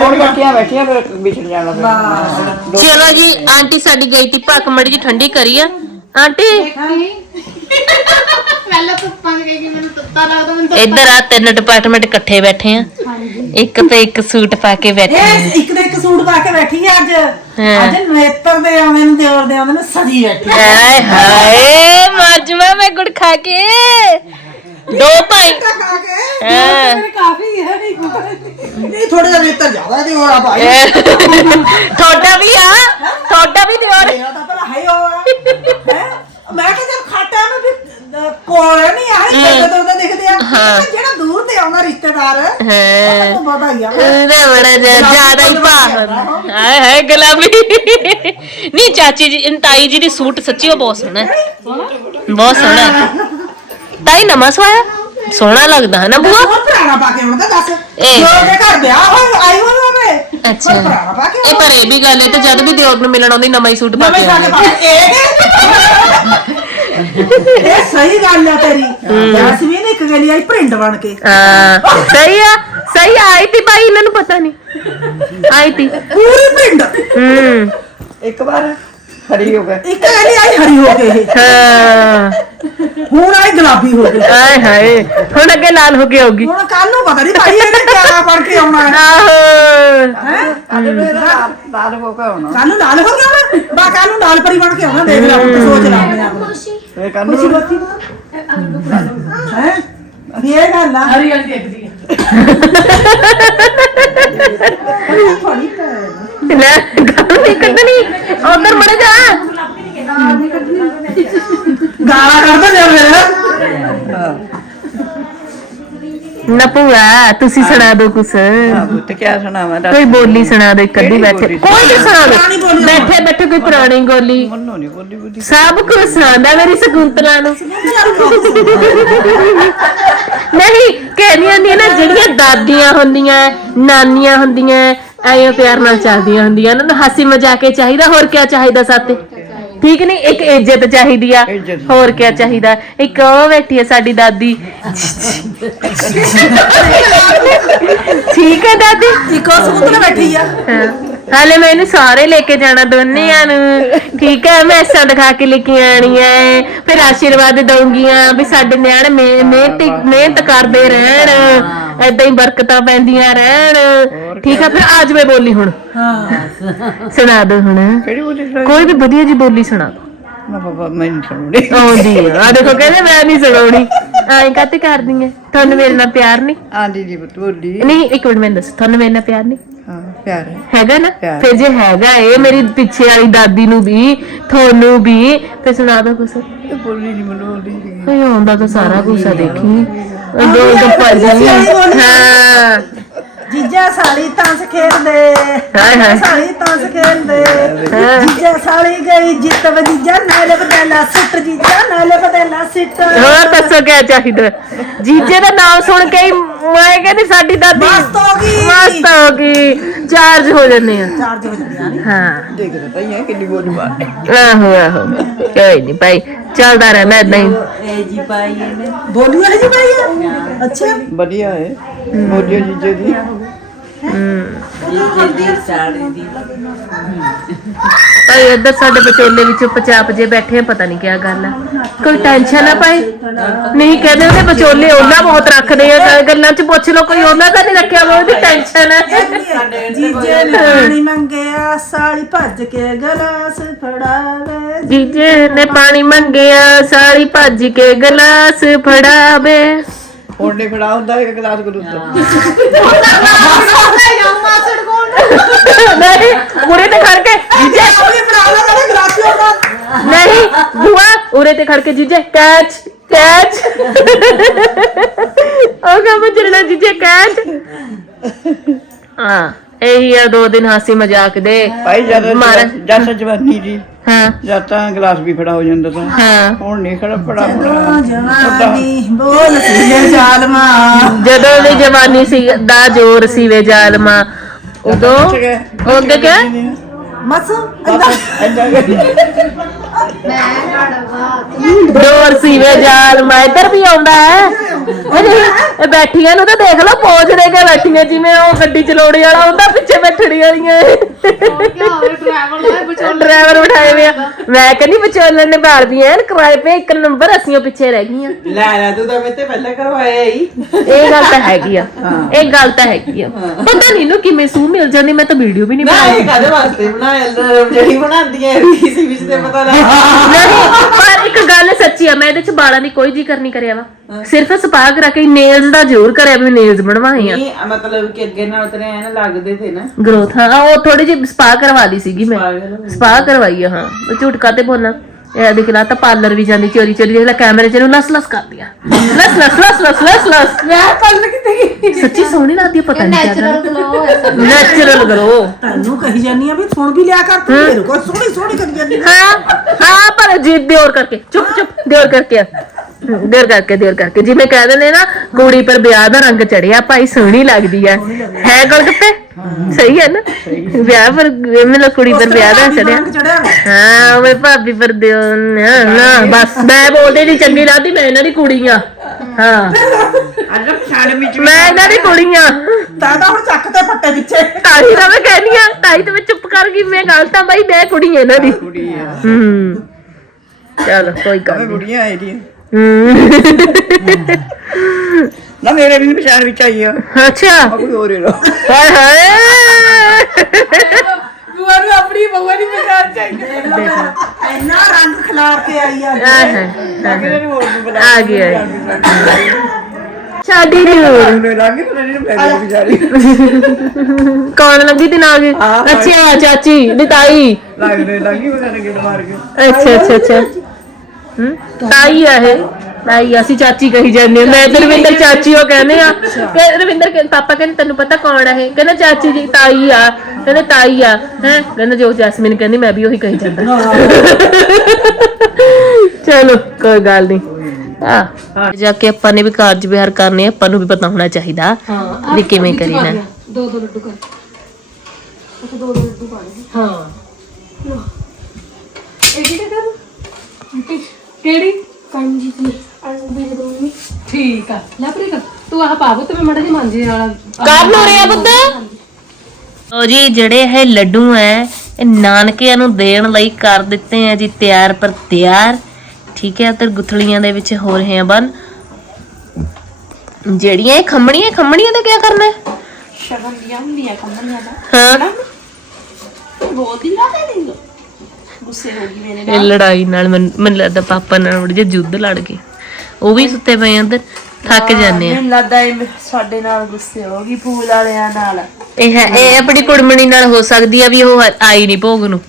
ਹੁਣ ਇਕੱਠੀਆਂ ਬੈਠੀਆਂ ਫਿਰ ਵਿਛੜ ਜਾਣਾ ਫਿਰ ਚਲੋ ਜੀ ਆਂਟੀ ਸਾਡੀ ਗਈ ਤੀ ਭੱਕ ਮੜੀ ਜੀ ਠੰਡੀ ਕਰੀ ਆ। ਆਂਟੀ? ਪਹਿਲਾਂ ਧੁੱਪਾਂ ਦੇ ਕਿ ਮੈਨੂੰ ਤੱਤਾ ਲੱਗਦਾ ਮੈਨੂੰ ਇੱਧਰ ਆ ਤਿੰਨ ਡਿਪਾਰਟਮੈਂਟ ਇਕੱਠੇ ਬੈਠੇ ਆ। ਇੱਕ ਤੇ ਇੱਕ ਸੂਟ ਪਾ ਕੇ ਬੈਠੇ ਆ। ਇਹ ਇੱਕ ਦੇ ਇੱਕ ਸੂਟ ਪਾ ਕੇ ਬੈਠੀ ਆ ਅੱਜ। ਅੱਜ ਨੇਤਰ ਦੇ ਆਵੇਂ ਨੂੰ ਦਿਓਰ ਦੇ ਆਵੇਂ ਨੂੰ ਸਜੀ ਬੈਠੀ ਹਾਏ ਹਾਏ ਮਜਮਾ ਮੈਂ ਗੁੜ ਖਾ ਕੇ। ਦੋ ਭਾਈ। ਖਾ ਕੇ। ਹਾਂ। ਮੇਰੇ ਕਾਫੀ ਹੈ ਨਹੀਂ ਨਹੀਂ। ਥੋੜਾ ਜਿਹਾ ਨੇਤਰ ਜ਼ਿਆਦਾ ਦਿਓਰ ਆ ਭਾਈ। ਤੁਹਾਡਾ ਵੀ ਆ ਤੁਹਾਡਾ ਵੀ ਦਿਓਰ ਮੇਰਾ ਤਾਂ ਭਲਾ ਹੈ ਉਹ ਹੈ? ਮੈਂ ਕਿਹਾ ਜਦ ਖਾਟਾ ਨੂੰ ਵੀ ਅਹ, ਕੋਲ ਨਹੀਂ ਆ ਇੱਥੇ ਤੋਂ ਦੇਖਦੇ ਆ। ਹਾਂ। ਜਿਹੜਾ ਦੂਰ ਤੇ ਆਉਂਦਾ ਰਿਸ਼ਤੇਦਾਰ ਹਾਂ। ਤਾਂ ਪਤਾ ਹੀ ਆ। ਬੜਾ ਜਿਹਾ- ਜ਼ਿਆਦਾ ਹੀ ਭਾਵ ਹਾਏ ਹਾਏ ਗੁਲਾਬੀ। ਨਹੀਂ ਚਾਚੀ ਜੀ ਤਾਈ ਜੀ ਦੀ ਸੂਟ ਸੱਚੀ ਉਹ ਬਹੁਤ ਸੋਹਣਾ ਹੈ। ਬਹੁਤ ਸੋਹਣਾ। ਹੈ। ਤਾਈ ਨਵਾਂ ਸਵਾਇਆ? ਸੋਹਣਾ ਲੱਗਦਾ ਹੈ ਨਾ ਬੂਆ ਹੋਰ ਪੁਰਾਣਾ ਪਾ ਕੇ ਆਉਂਦਾ ਦੱਸ। ਇਹ। ਜੋ ਦੇ ਘਰ ਵਿਆਹ ਹੋਇਆ ਆਈ ਹੋਈ ਹੋਵੇ ਅੱਛਾ। ਹੋਰ ਪੁਰਾਣਾ ਪਾ ਕੇ ਇਹ ਪਰ ਇਹ ਵੀ ਗੱਲ ਹੈ ਤੇ ਜਦ ਵੀ ਦਿਓਰ ਨੂੰ ਮਿਲਣ ਆਉਂਦੀ ਨਵਾਂ ਹੀ ਸੂਟ ਪਾ ਨਵੇਂ ਕੇ ਆਉਂਦੀ। ਪਾ ਕੇ। ਇਹ ਇਹ ਸਹੀ ਗੱਲ ਆ ਤੇਰੀ। ਜਸਮੀਨ ਇੱਕ ਗਲੀ ਆਈ ਪ੍ਰਿੰਟ ਬਣ ਕੇ। ਹਾਂ ਸਹੀ ਆ ਸਹੀ ਆ, ਆਈ ਤੀ ਭਾਈ ਇਹਨਾਂ ਨੂੰ ਪਤਾ ਨਹੀਂ। ਆਈ ਤੀ। ਪੂਰੀ ਪ੍ਰਿੰਟ। ਹੂੰ। ਇੱਕ ਵਾਰ। ਖੜੀ ਹੋ ਗਏ। ਇੱਕ ਗਲੀ ਆਈ ਹਰੀ ਹੋ ਕੇ ਇਹ। ਹਾਂ। ਹੁਣ ਆਈ ਗੁਲਾਬੀ ਹੋ ਗਈ ਆਏ ਹਾਏ ਹੁਣ ਅੱਗੇ ਲਾਲ ਹੋ ਕੇ ਆਉਗੀ ਹੁਣ ਕੱਲ ਨੂੰ ਪਤਾ ਨਹੀਂ ਭਾਈ ਇਹਨੇ ਕਿਆ ਪੜ ਕੇ ਆਉਣਾ ਹੈ। ਆਹੋ। ਹੈ? ਅੱਜ ਫਿਰ ਲਾਲ ਹੋ ਕੇ ਆਉਣਾ। ਕੱਲ ਨੂੰ ਲਾਲ ਹੋ ਗਿਆ ਹੁਣ ਬਾ ਕੱਲ ਨੂੰ ਲਾਲ ਪਰੀ ਬਣ ਕੇ ਆਉਣਾ ਦੇਖ ਲੈ ਹੁਣ ਤੇ ਸੋਚ ਲਾ ਆਪਣੇ ਆਪ ਨੂੰ। ਫਿਰ ਕੱਲ ਖੁਸ਼ੀ ਨੂੰ ਬੱਤੀ ਹੈ? ਅਭੀ ਇਹ ਗੱਲ ਆ। ਹਰੀ ਹਰੀ ਦੇਖਦੀ ਥੋੜੀ ਲੈ ਗੱਲ ਨਹੀਂ ਕੱਢਣੀ। ਉਧਰ ਮੜ ਜਾ। ਗਾਲਾਂ ਕੱਢਦਾ ਜਾ ਮੇਰਾ ਨਾ ਭੂਆ ਤੁਸੀਂ ਸੁਣਾ ਦਿਓ ਕੁਛ। ਹਾਂ ਪੁੱਤ ਕਿਆ ਸੁਣਾਵਾਂ ਦੱਸ। ਕੋਈ ਬੋਲੀ ਸੁਣਾ ਦਿਓ ਇੱਕ ਅੱਧੀ ਕਿਹੜੀ ਬੈਠੇ ਬੋਲੀ? ਕੋਈ ਵੀ ਸੁਣਾ ਪੁਰਾਣੀ ਦਿਓ ਬੋਲੀ ਬੈਠੇ ਬੈਠੇ ਕੋਈ ਪੁਰਾਣੀ ਗੋਲੀ ਮੰਨੋ ਨਹੀਂ ਬੋਲੀ ਬੋਲੀ ਸਭ ਕੁਝ ਸੁਣਾਉਂਦਾ ਮੇਰੀ ਸਕੁੰਤਲਾ ਨੂੰ। ਨਹੀਂ ਕਹਿੰਦੀਆਂ ਹੁੰਦੀਆਂ ਨਾ ਜਿਹੜੀਆਂ ਦਾਦੀਆਂ ਹੁੰਦੀਆਂ ਨਾਨੀਆਂ ਹੁੰਦੀਆਂ ਐਂ ਪਿਆਰ ਨਾਲ ਚੱਲਦੀਆਂ ਹੁੰਦੀਆਂ ਉਹਨਾਂ ਨੂੰ ਹਾਸੀ ਮਜ਼ਾਕ ਹੀ ਚਾਹੀਦਾ ਹੋਰ ਕੀ ਚਾਹੀਦਾ ਸਾਤੇ ਠੀਕ ਨਹੀਂ ਇੱਕ ਇੱਜ਼ਤ ਚਾਹੀਦੀ ਆ ਇੱਜ਼ਤ। ਹੋਰ ਕੀ ਚਾਹੀਦਾ? ਇੱਕ ਉਹ ਬੈਠੀ ਹੈ ਸਾਡੀ ਦਾਦੀ। ਠੀਕ ਹੈ ਦਾਦੀ? ਇੱਕੋ ਸੂਤ ਬੈਠੀ ਆ। ਹਾਂ। ਹਾਲੇ ਮੈਂ ਇਹਨੂੰ ਸਾਰੇ ਲੈ ਕੇ ਜਾਣਾ ਦੋਨਿਆਂ ਨੂੰ। ਠੀਕ ਹੈ ਮੈਂ ਐਸਾ ਦਿਖਾ ਕੇ ਲੈ ਕੇ ਆਣੀ ਹੈ ਫਿਰ ਆਸ਼ੀਰਵਾਦ ਦਊਂਗੀਆਂ ਵੀ ਸਾਡੇ ਨਿਆਣੇ ਮਿਹ- ਮਿਹਨਤ ਮਿਹਨਤ ਕਰਦੇ ਰਹਿਣ। ਐਦਾਂ ਹੀ ਬਰਕਤਾਂ ਪੈਂਦੀਆਂ ਰਹਿਣ। ਠੀਕ ਹੈ ਫਿਰ ਅੱਜ ਮੈਂ ਬੋਲੀ ਹੁਣ। ਹਾਂ। ਸੁਣਾ ਦੋ ਹੁਣ। ਕਿਹੜੀ ਬੋਲੀ ਸੁਣਾਈ? ਕੋਈ ਵੀ ਵਧੀਆ ਜੀ ਬੋਲੀ ਸੁਣਾ ਦਿਓ। ਨਾ ਬਾਬਾ ਮੈਂ ਨਹੀਂ ਸੁਣਦੀ। ਆਉਂਦੀ ਆ। ਆਹ ਦੇਖੋ ਕਹਿੰਦੇ ਮੈਂ ਨਹੀਂ ਸੁਣਾਉਣੀ। ਐਂ ਕਾਤੇ ਕਰਦੀ ਐ ਤੁਹਾਨੂੰ ਮੇਰੇ ਨਾਲ ਪਿਆਰ ਨਹੀਂ ਆਂਦੀ ਜੀ ਪੁੱਤ ਬੋਲੀ। ਨਹੀਂ ਇੱਕ ਮਿੰਟ ਮੈਨੂੰ ਦੱਸੋ ਤੁਹਾਨੂੰ ਮੇਰੇ ਨਾਲ ਪਿਆਰ ਨਹੀਂ ਹਾਂ ਪਿਆਰ ਹੈ। ਹੈਗਾ ਨਾ? ਪਿਆਰ। ਫਿਰ ਜੇ ਹੈਗਾ ਇਹ ਮੇਰੀ ਪਿੱਛੇ ਵਾਲੀ ਦਾਦੀ ਨੂੰ ਵੀ ਤੁਹਾਨੂੰ ਵੀ ਤੇ ਸੁਣਾ ਦੋ ਕੁਛ। ਇਹ ਬੋਲੀ ਨਹੀਂ ਮੈਨੂੰ ਆਉਂਦੀ ਤਾਂ ਸਾਰਾ ਕੁਛ ਆ ਦੇਖੀ। ਉਹ ਦੋ ਗੱਪਾਂ ਜੀ ਹਾਂ। ਜੀਜਾ ਸਾਲੀ ਤਾਂਸ ਖੇਡਦੇ ਹਾਏ ਹਾਏ। ਸਾਲੀ ਤਾਂਸ ਖੇਡਦੇ ਹਾਂ। ਜੀਜਾ ਸਾਲੀ ਗਈ ਜਿੱਤ ਵਜੀਜਾ ਨਾਲੇ ਬਦਲਾ ਸਿੱਟ ਜੀਜਾ ਨਾਲੇ ਬਦਲਾ ਸਿੱਟ। ਹੋਰ ਦੱਸੋ ਕੀ ਚਾਹੀਦਾ? ਜੀਜੇ ਦਾ ਨਾਮ ਸੁਣ ਕੇ ਹੀ ਮੈਂ ਕਹਿੰਦੀ ਸਾਡੀ ਦਾਦੀ ਮਸਤ ਹੋ ਗਈ। ਮਸਤ ਹੋ ਗਈ। ਚਾਰਜ ਹੋ ਜੰਨੇ ਆ। ਚਾਰਜ ਹੋ ਜਾਂਦੀਆਂ ਨੇ। ਹਾਂ। ਦੇਖਦਾ ਹੀ ਹੈ ਕਿੰਨੀ ਬੋਲੀ ਬਾਤ ਆਹੋ ਆਹੋ। ਕੋਈ ਨਹੀਂ ਭਾਈ ਚੱਲਦਾ ਰਹਿਣਾ ਏਦਾਂ ਹੀ। ਬੋਲੀ ਵਾਲੀ ਜੀ ਭਾਈ? ਆ? ਅੱਛਾ। ਵਧੀਆ ਹੈ। ਬੋਲੀ ਜੀਜੇ ਦੀ। ਭਾਈ ਇੱਧਰ ਸਾਡੇ ਵਿਚੋਲੇ ਵਿੱਚ ਪਚਾਪ ਜੇ ਬੈਠੇ ਆ ਪਤਾ ਨਹੀਂ ਕੀ ਗੱਲ ਆ। ਕੋਈ ਟੈਨਸ਼ਨ ਨਾ ਭਾਈ? ਨਹੀਂ ਕਹਿੰਦੇ ਉਹਦੇ ਵਿਚੋਲੇ ਉਹਨਾਂ ਬਹੁਤ ਰੱਖਦੇ ਆ ਗੱਲਾਂ 'ਚ ਪੁੱਛ ਲਓ ਕੋਈ ਉਹਨਾਂ ਦਾ ਨਹੀਂ ਰੱਖਿਆ ਵਾ ਉਹਦੀ ਟੈਨਸ਼ਨ ਹੈ ਜੀਜੇ ਨੇ ਪਾਣੀ ਮੰਗਿਆ ਸਾਲੀ ਭੱਜ ਕੇ ਗਲਾਸ ਫੜਾਵੇ। ਜੀਜੇ ਨੇ ਪਾਣੀ ਮੰਗਿਆ ਸਾਲੀ ਭੱਜ ਕੇ ਗਲਾਸ ਫੜਾਵੇ। ਹੁਣ ਨਹੀਂ ਫੜਾ ਹੁੰਦਾ ਇੱਕ ਗਲਾਸ ਗਲੂਸ ਨਹੀਂ ਉਰੇ ਤੇ ਖੜ ਕੇ ਜੀਜੇ। ਆਪਣੀ ਬਣਾ ਲਾ ਕਹਿੰਦੇ ਗਲਾਸ ਹੀ ਹੁੰਦਾ ਨਹੀਂ ਬੁਆ ਉਰੇ ਤੇ ਖੜ ਕੇ ਜੀਜੇ। Catch catch. ਉਹ ਕਾ ਬਚਣਾ ਜੀਜੇ ਕੈਚ। ਹਾਂ ਇਹੀ ਆ ਦੋ ਦਿਨ ਹਾਸੀ ਮਜ਼ਾਕ ਦੇ। ਭਾਈ ਜਦ ਮਾਰ ਜਦ ਜਵਾਨੀ ਦੀ ਹਾਂ। ਜਦ ਤਾਂ ਗਲਾਸ ਵੀ ਫੜਾ ਹੋ ਜਾਂਦਾ ਤਾਂ। ਹਾਂ। ਹੁਣ ਨਹੀਂ ਖੜਾ ਜਵਾਨੀ ਬੋਲ ਸੀ ਜਾਲਮਾ। ਜਦੋਂ ਵੀ ਜਵਾਨੀ ਸੀ ਦਾ ਜ਼ੋਰ ਸੀ ਵੇ ਜ਼ਾਲਮਾ। ਉਦੋਂ? ਉਹ ਅੱਗੇ ਕਿਆ? ਮਸ ਜ਼ੋਰ ਸੀ ਵੇ ਜ਼ਾਲਮਾ। ਇੱਧਰ ਵੀ ਆਉਂਦਾ ਹੈ। ਇਹ ਬੈਠੀਆਂ ਨੂੰ ਤਾਂ ਦੇਖ ਲਓ ਪੋਜ ਦੇ ਕੇ ਬੈਠੀਆਂ ਜਿਵੇਂ ਉਹ ਗੱਡੀ ਚਲਾਉਣੇ ਵਾਲਾ ਹੁੰਦਾ ਪਿੱਛੇ ਪਿੱਛੇ ਬੈਠਣੀ ਵਾਲੀਆਂ ਹੋਰ ਕੀ ਹੋਵੇ ਡਰਾਈਵਰ ਦਾ ਬਚੋ ਡਰਾਈਵਰ ਬਿਠਾਏ ਹੋਏ ਆ। ਮੈਂ ਕਹਿੰਦੀ ਵਿਚੋਲਣ ਨੇ ਬਾਲਦੀਆਂ ਐਨ ਕਿਰਾਏ ਪੇ ਇੱਕ ਨੰਬਰ ਅਸੀਂ ਉਹ ਪਿੱਛੇ ਰਹਿ ਗਈਆਂ। ਲੈ ਲੈ ਤੂੰ ਤਾਂ ਮੇਤੇ ਪਹਿਲਾਂ ਕਰਵਾਇਆ ਹੀ। ਇਹ ਗੱਲ ਤਾਂ ਹੈਗੀ ਆ। ਇਹ ਗੱਲ ਤਾਂ ਹੈਗੀ ਆ। ਪਤਾ ਨਹੀਂ ਨੂੰ ਕਿਵੇਂ ਸੂਹ ਮਿਲ ਜਾਂਦੀ ਮੈਂ ਤਾਂ ਵੀਡੀਓ ਵੀ ਨਹੀਂ ਨਾ ਬਣਾਈ। ਇਹ ਕਾਦੇ ਵਾਸਤੇ ਬਣਾਇਆ? ਜਿਹੜੀ ਬਣਾਉਂਦੀਆਂ ਕਿਸੇ ਵਿੱਚ ਤੇ ਪਤਾ ਨਹੀਂ ਪਰ ਇੱਕ ਗੱਲ ਸੱਚੀ ਆ ਮੈਂ ਇਹਦੇ ਚ ਵਾਲਾਂ ਦੀ ਕੋਈ ਜ਼ਿਕਰ ਨਹੀਂ ਕਰਿਆ ਵਾ। ਸਿਰਫ ਸਪਾ ਕਰਾ ਕੇ ਨੇਲਸ ਦਾ ਜ਼ਰੂਰ ਕਰਿਆ ਵੀ ਨੇਲਸ ਬਣਵਾਏ ਆ ਨਹੀਂ ਮਤਲਬ ਕਿ ਅੱਗੇ ਨਾਲ ਤੇਰੇ ਐਨ ਲੱਗਦੇ ਤੇ ਨਾ। ਗਰੋਥ ਹਾਂ ਉਹ ਥੋੜੀ ਜਿਹੀ ਸਪਾ ਕਰਵਾ ਲਈ ਸੀਗੀ ਮੈਂ। ਸਪਾ ਕਰਵਾਈ ਆ ਹਾਂ। ਉਹ ਝੂਠ ਕਾਤੇ ਬੋਲਣਾ। ਇਹ ਦੇਖ ਲਾ ਤਾਂ ਪਾਰਲਰ ਵੀ ਜਾਂਦੀ ਚੋਰੀ ਚੋਰੀ ਦੇਖ ਲੈ ਕੈਮਰੇ ਚ ਨੂੰ ਲਸ ਲਸ ਕਰਦੀ ਆ ਲਸ ਲਸ ਲਸ ਲਸ ਲਸ ਲਸ ਮੈਂ ਕੱਲ ਕਿਤੇ ਸੱਚੀ ਸੋਹਣੀ ਲੱਗਦੀ ਆ ਪਤਾ ਨਹੀਂ ਨੈਚੁਰਲ ਗਲੋ ਨੈਚੁਰਲ ਗਰੋ ਤੈਨੂੰ ਕਹੀ ਜਾਨੀ ਆ ਵੀ ਸੁਣ ਵੀ ਲਿਆ ਕਰ ਤੂੰ ਮੇਰੇ ਕੋਲ ਸੋਹਣੀ ਸੋਹਣੀ ਕਰੀ ਜਾਂਦੀ ਆ। ਹਾਂ ਹਾਂ ਪਰ ਜਿੱਦ ਦਿਓਰ ਕਰਕੇ ਚੁੱਪ ਚੁੱਪ ਦਿਓਰ ਕਰਕੇ ਆ। ਦਿਓਰ ਕਰਕੇ ਦਿਓਰ ਕਰਕੇ। ਜਿਵੇਂ ਕਹਿ ਦਿੰਦੇ ਨਾ ਕੁੜੀ ਪਰ ਵਿਆਹ ਦਾ ਰੰਗ ਚੜਿਆ ਭਾਈ ਸੋਹਣੀ ਲੱਗਦੀ ਆ। ਹੈ ਗਲਗੱਪੇ? ਸਹੀ ਹੈ ਨਾ? ਵਿਆਹ ਪਰ ਮੈਨੂੰ ਕੁੜੀ ਪਰ ਵਿਆਹ ਦਾ ਚੜਿਆ। ਰੰਗ ਚੜਿਆ ਹੋਇਆ। ਹਾਂ ਓਏ ਭਾਬੀ ਪਰ ਦਿਓ ਨਾ ਨਾ ਬਸ। ਮੈਂ ਬੋਲਦੀ ਨਹੀਂ ਚੰਗੀ ਲੱਗਦੀ ਮੈਂ ਇਹਨਾਂ ਦੀ ਕੁੜੀ ਆ ਹਾਂ। ਅੱਜ ਪਛਾਣ ਵਿੱਚ ਮੈਂ ਇਹਨਾਂ ਦੀ ਕੁੜੀ ਆ ਤਾਂ ਤਾਂ ਹੁਣ ਚੱਕ ਤੇ ਫੱਟੇ ਪਿੱਛੇ। ਤਾਈ ਤਾਂ ਮੈਂ ਕਹਿੰਦੀ ਆ ਤਾਈ ਤਾਂ ਮੈਂ ਚੁੱਪ ਕਰ ਗਈ ਮੈਂ ਗਲਤ ਆ ਬਾਈ ਮੈਂ ਕੁੜੀ ਆ ਇਹਨਾਂ ਦੀ। ਕੁੜੀ ਆ। ਹੂੰ। ਚਲੋ ਕੋਈ ਗੱਲ ਕਵੇਂ ਨੀ। ਕੁੜੀਆਂ ਆਈ ਦੀਆਂ ਹੂੰ ਨਾ ਮੇਰੇ ਵੀ ਪਛਾਣ ਵਿੱਚ ਆਈ ਆ। ਅੱਛਾ। ਆ ਕੋਈ ਹੋਰ ਹੀ ਲੋ ਹਾਏ ਹਾਏ। ਬੁਆ ਨੂੰ ਆਪਣੀ ਬੁਆ ਦੀ ਪਛਾਣ ਚਾਹੀਦੀ ਇੰਨਾ ਰੰਗ ਖਿਲਾਰ ਕੇ ਆਈ ਆ ਆਹ ਕਿਸੇ ਨੂੰ ਹੋਰ ਨੂੰ ਬੁਲਾ ਆ ਗਿਆ। ਸ਼ਾਦੀ ਨੂਰ। ਨੇ ਲੱਗੀ ਤੇ ਨਹੀਂ ਮੈਂ ਵਿਚਾਰੀ। ਕੌਣ ਲੱਗੀ ਤੇ ਨਾ ਗਈ ਭਾਈ। ਅੱਛਾ ਚਾਚੀ ਦੀ ਤਾਈ ਲੱਗਦੇ ਲੱਗੀ ਉਹਨਾਂ ਨੇ ਗਿੱਟ ਮਾਰ ਕੇ। ਅੱਛਾ ਅੱਛਾ ਅੱਛਾ। ਹੂੰ? ਤਾਈ ਆ ਇਹ। ਤਾਈ ਆ, ਅਸੀਂ ਚਾਚੀ ਕਹੀ ਜਾਂਦੇ ਹਾਂ। ਮੈਂ ਤੇ ਰਵਿੰਦਰ ਚਾਚੀ ਉਹ ਕਹਿੰਦੇ ਆ ਕਿ ਰਵਿੰਦਰ ਕਹਿੰਦੇ ਪਾਪਾ ਕਹਿੰਦੇ ਤੈਨੂੰ ਪਤਾ ਕੌਣ ਆ ਇਹ? ਕਹਿੰਦਾ ਚਾਚੀ ਜੀ ਤਾਈ ਆ। ਕਹਿੰਦੇ ਤਾਈ ਆ। ਹੈ? ਕਹਿੰਦਾ ਜੋ ਜੈਸਮੀਨ ਕਹਿੰਦੀ ਮੈਂ ਵੀ ਉਹੀ ਕਹੀ ਜਾਂਦਾ। ਚਲੋ ਕੋਈ ਗੱਲ ਨਹੀਂ ਆ ਜਾ ਕੇ ਆਪਾਂ ਨੇ ਵੀ ਕਾਰਜ ਵਿਹਾਰ ਕਰਨੇ ਆ, ਆਪਾਂ ਨੂੰ ਵੀ ਪਤਾ ਹੋਣਾ ਚਾਹੀਦਾ ਵੀ ਕਿਵੇਂ ਕਰੀਦਾ ਦੋ ਦੋ ਲੱਡੂ ਕਰ। ਅੱਛਾ ਦੋ ਦੋ ਲੱਡੂ ਪਾ ਦੇ ਹਾਂ। ਇਹ ਕੀ ਕਰ। ਕਿਹੜੀ? ਕੰਜੀ ਦੀ ਅੰਬੀ ਦੇ ਦੋਨੀ ਠੀਕ ਆ। ਲੈ ਪ੍ਰੀਤ ਤੂੰ ਆਹ ਪਾ ਬੁੱਤ ਮੈਂ ਮੜਾ ਜੀ ਮਾਂਜੀ ਵਾਲਾ ਕਰ ਲੋ ਰਿਆ ਪੁੱਤ। ਲੋ ਜੀ ਜਿਹੜੇ ਇਹ ਲੱਡੂ ਐ ਇਹ ਨਾਨਕਿਆਂ ਨੂੰ ਦੇਣ ਲਈ ਕਰ ਦਿੱਤੇ ਆ ਜੀ ਤਿਆਰ ਪਰ ਤਿਆਰ। ਠੀਕ ਹੈ ਤੇ ਗੁਥਲੀਆਂ ਦੇ ਵਿੱਚ ਹੋ ਰਹੇ ਆ ਬਨ। ਜਿਹੜੀਆਂ ਇਹ ਖੰਮਣੀਆਂ ਖੰਮਣੀਆਂ ਦਾ ਕੀ ਕਰਨਾ ਹੈ ਸ਼ਗਨ ਦੀਆਂ ਹੁੰਦੀਆਂ ਕੰਪਨੀਆਂ ਦਾ। ਹਾਂ। ਬੋਲਦੀ ਨਾ ਤੇ ਨਹੀਂ ਗੁੱਸੇ ਹੋ ਗਈ ਮੇਰੇ ਇਹ ਲੜਾਈ ਨਾਲ ਮੈਨੂੰ ਮੈਨੂੰ ਲੱਗਦਾ ਪਾਪਾ ਨਾਲ ਬੜੀ ਜਿਹੀ ਜੁੱਧ ਲੜ ਗਏ। ਉਹ ਵੀ ਸੁੱਤੇ ਪਏ ਆ ਅੰਦਰ ਥੱਕ ਜਾਂਦੇ ਆ। ਮੈਨੂੰ ਲੱਗਦਾ ਇਹ ਸਾਡੇ ਨਾਲ ਗੁੱਸੇ ਹੋ ਗਈ ਫੂਲ ਵਾਲਿਆਂ ਨਾਲ। ਇਹ ਹੈ ਇਹ ਆਪਣੀ ਕੁੜਮਣੀ ਨਾਲ ਹੋ ਸਕਦੀ ਆ ਵੀ ਉਹ ਆਈ ਨਹੀਂ ਭੋਗ ਨੂੰ।